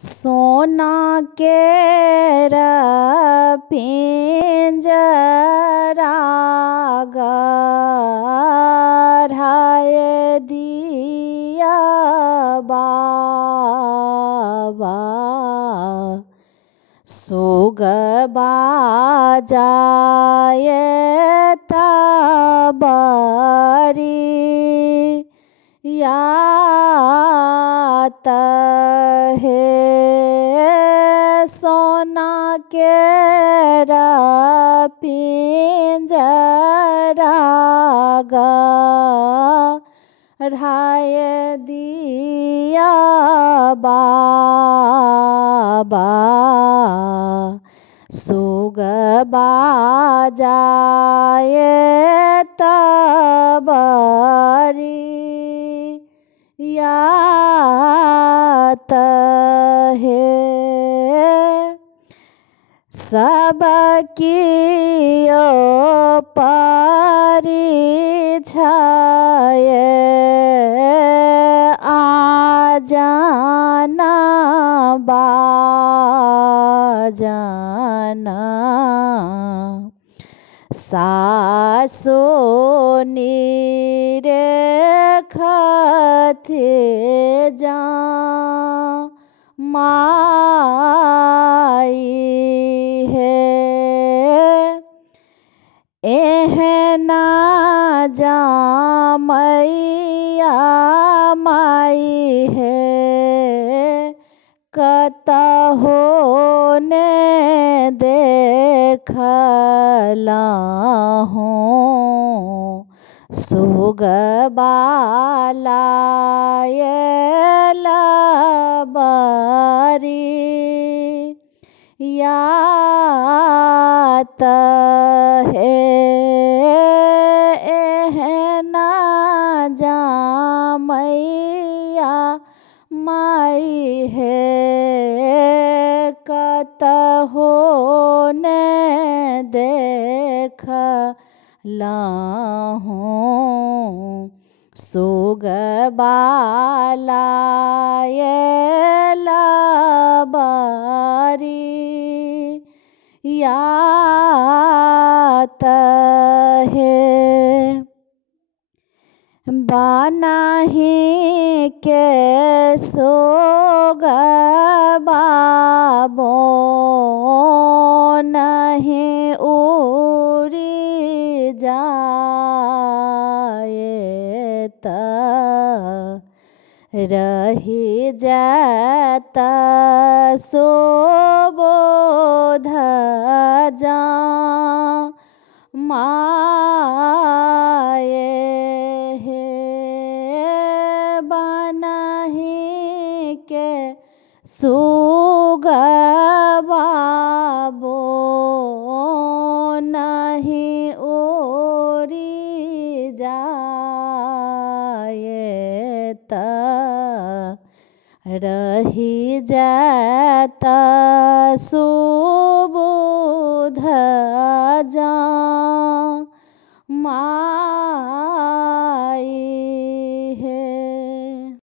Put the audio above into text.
सोना केरा पिंजरा गढ़ाय दिया बाबा, सोग बाजाए तबरी यात है। सोना केरा पिंजरा गढ़ाय दिया बाबा, सोग बाजाए तबरी यात है। सबकियो परिछय आजना बाजना, सासो निरेखथे जा माई है। एहना जामैया माई है, कतहो ने देखला हूँ, सोग बालाय लबरी यात है। एहना जामैया माई है, कतहो ने देखला हूँ, सोग बालाय लबरी यात है। बानहि के सोग बाबो नहीं उड़ी जाए त रही जात सोबोध जा माए है। बानहि के सोग बाबो नहीं उड़ी जाए त रही जात सुबोध जा माँ।